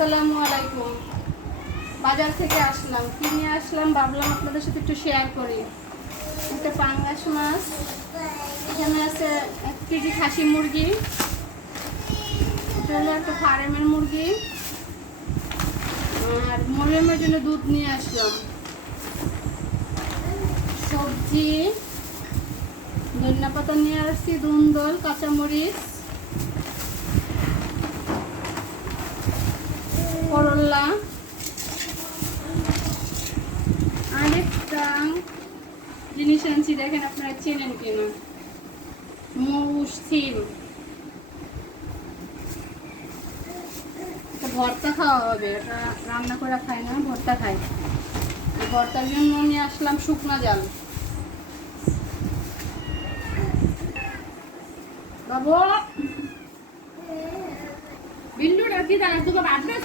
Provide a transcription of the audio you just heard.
আসসালামু আলাইকুম। বাজার থেকে আসলাম, কিনে আসলাম, ভাবলাম আপনাদের সাথে একটু শেয়ার করি। একটা পাঙ্গাস মাছ, এখানে আছে 1 কেজি খাসি মুরগি, এটা হলো একটা ফার্মের মুরগি, আর মরিয়মের জন্য দুধ নিয়ে আসলাম। সবজি ধনিয়া পাতা নিয়ে আসছি, ধুন্দল, কাঁচামরিচ, করলা, আরেকটা জিনিস আনছি, দেখেন আপনারা চেনেন কিনা, মৌস সিম। ভর্তা খাওয়া হবে, এটা রান্না করে খাই না, ভর্তা খাই। ভর্তার জন্য নিয়ে আসলাম শুকনা জাল। বাবু बिल्लू रखी था तुझको बात में